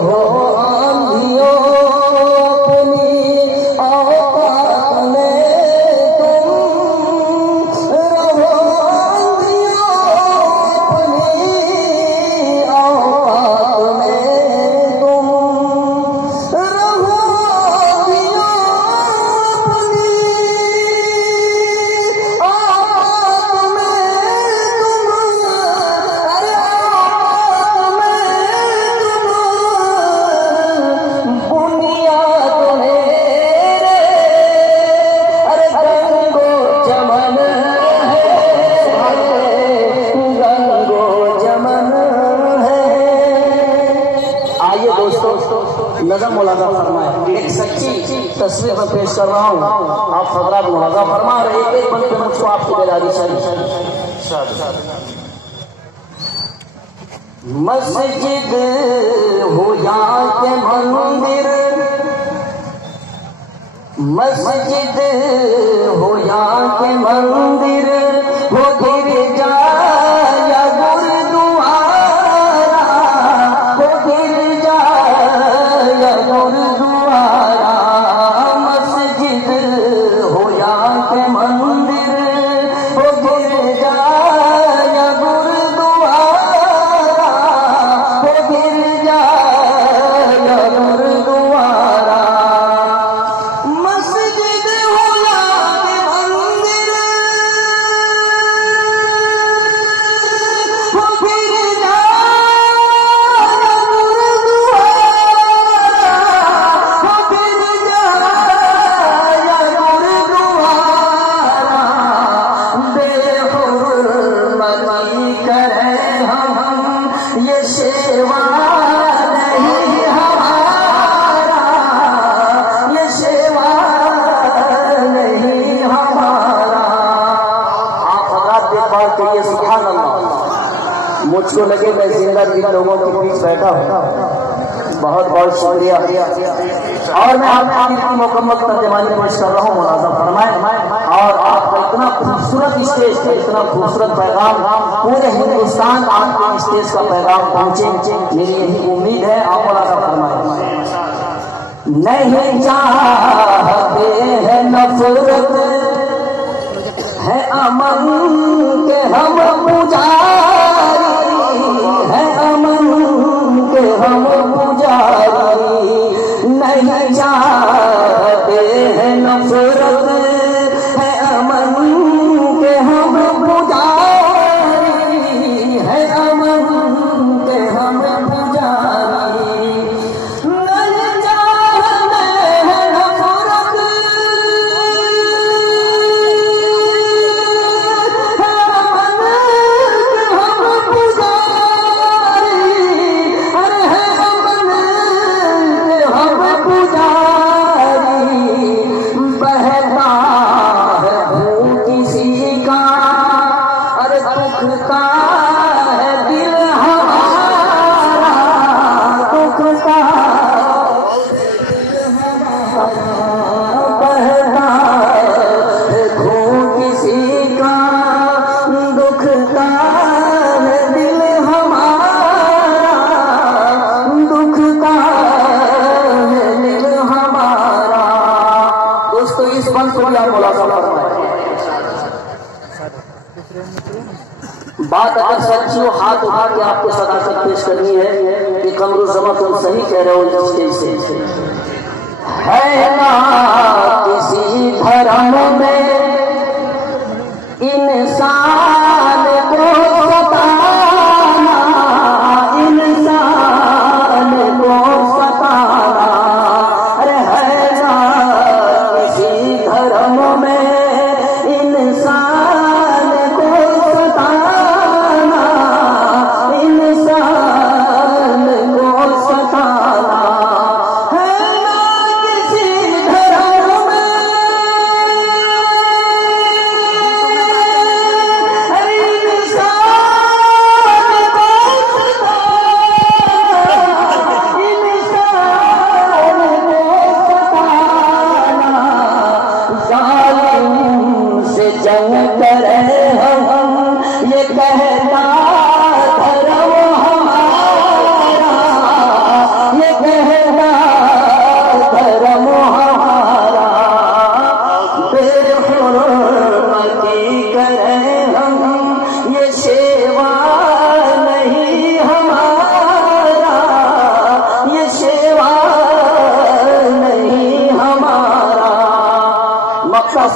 रहो आंधियों अपनी औकात में तुम, रहो आंधियों अपनी औकात में तुम, रहो आंधियों अपनी औकात में तुम, अरे औकात में तुम, बुनियाद मेरे अरे गंगो जमन है, गंगो जमन है। आइए दोस्तों, नज़म मुलाजा फरमाए। एक सच्ची तस्वीर में पेश कर रहा हूँ, आप हजरात मुलाजा फरमा रहे। एक बंद पे मुझको आपकी बेदारी चाहिए। मस्जिद हो या के मंदिर, मस्जिद हो या के मंदिर, हो गिरजा या गुरुद्वारा, हो गिरजा या गुरुद्वारा, मस्जिद हो या के मंदिर, हो गिरजा या गुरुद्वारा, हो गिरजा या गुरुद्वारा, मस्जिद हो या के मंदिर, हो गिरजा या गुरुद्वारा, हो गिरजा या गुरुद्वारा, बेहुरमती करें हम ये सेवा नहीं हमारा, ये सेवा नहीं हमारा। आप हजरात देख बात करिए, सुभान अल्लाह। मुझको लगे मैं जिंदा जिन लोगों के बीच बैठा हूँ, बहुत बहुत शुक्रिया। और मैं आपकी मुकम्मल तर्जमानी पेश कर रहा हूँ, मुलाजा फरमाए। और आपका इतना खूबसूरत स्टेज पे इतना खूबसूरत पैगाम, पूरे हिंदुस्तान आपके स्टेज का पैगाम पहुंचे, मेरी यही उम्मीद है। आप मुलाजा फरमाए। नहीं चाहते हैं नफरत है अमन के हम पुजारी, है अमन के हम पुजारी, नहीं चाहते हैं नफरत है अमन के हम पुजारी, है अमन के हम पुजारी, नहीं चाहते हैं नफरत है अमन के हम पुजारी, अरे है अमन के हम पुजारी, बहता है भूख किसी का, अरे दुखता है दिल हमारा, दुखता बहता है खून किसी का, दुखता है दिल हमारा, दुखता है दिल हमारा। दोस्तों, इस बंद को भी आप मुलाजा फरमाएं। बात अगर सच्ची हो, हाथ उठा के आपको सदाकत पेश करनी है कि कमरू जमा तुम सही कह रहे हो। स्टेज से है ना किसी धर्म में इंसान को सताना, इंसान को सताना, अरे है ना किसी धर्म में इंसान को सताना, इंसान को सताना, है ना किसी धर्म में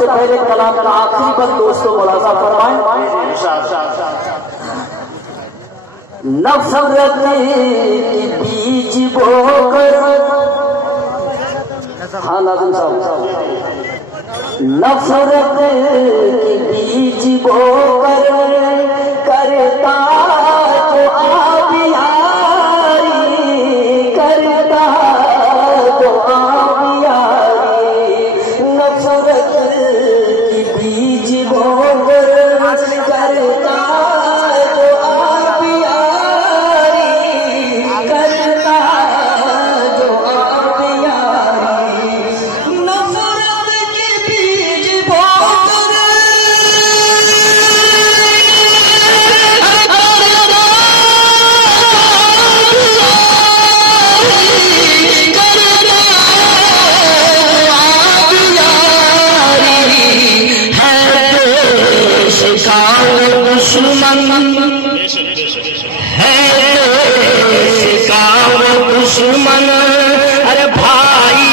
से पहले कलाम का आखिरी बंद दोस्तों मुलाजा फरमाएं। नफरत की बीज बोकर, हाँ नाज़िम साहब, नफरत की बीज बोकर करता तो आबियारी, करता तो आबियारी, नफरत की बीज बोकर करता तो आबियारी, करता जो आबियारी, नफरत के बीज बोकर दुश्मन, अरे भाई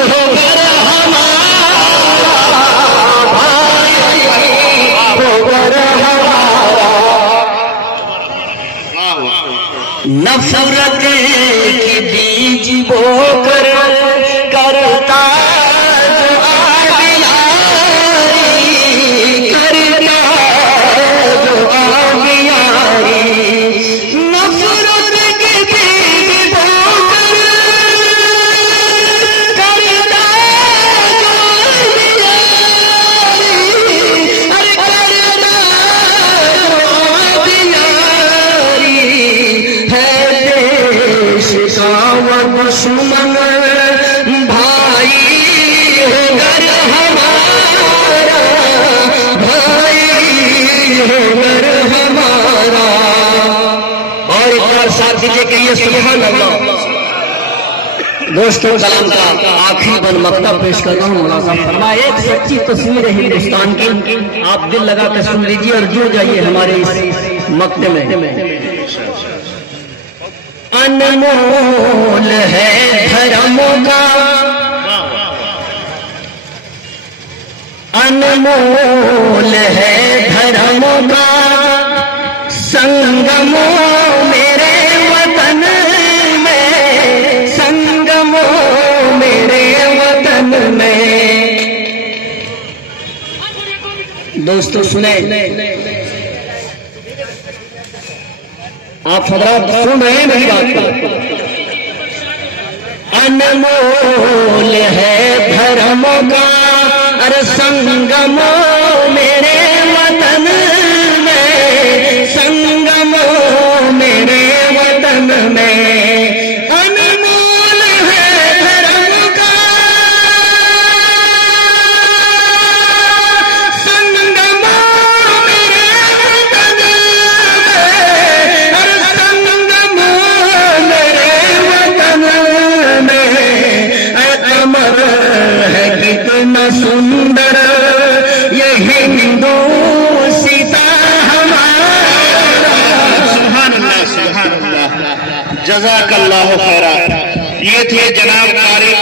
हो गर हमारा, भाई हो गर हमारा, नफरत की बीज बोकर करता जो आबियारी, करता जो आबियारी, नफरत की बीज बोकर करता जो आबियारी, अरे करता जो आबियारी, है देश का वो दुश्मन, भाई हो गर हमारा, भाई हो गर हमारा। और एक बार साथ दीजिए कहिए सुभान अल्लाह। दोस्तों कलाम का आखिरी बंद मक्ता पेश कर रहा हूँ, मुलाजा फरमाए। एक सच्ची तस्वीर है हिंदुस्तान की, आप दिल लगा कर सुन लीजिए और जुड़ जाइए हमारे इस मक्ते में। अनमोल है धर्मों का, अनमोल है धर्मों का संगमो मेरे वतन में, संगमो मेरे वतन में। दोस्तों सुने, आप हजरात सुन रहे हैं मेरी बात को। अनमोल है धर्मों का, अरे संगमो मेरे वतन में, संगमो मेरे वतन में। अनमोल है धर्म का संगमो मेरे वतन में, अरे संगमो मेरे वतन में। अमर है कितना सुंदर ये हिंदू सीता हमारा। सुभान अल्लाह, सुभान अल्लाह, जज़ाकल्लाहु खैरा। ये थे जनाब कारी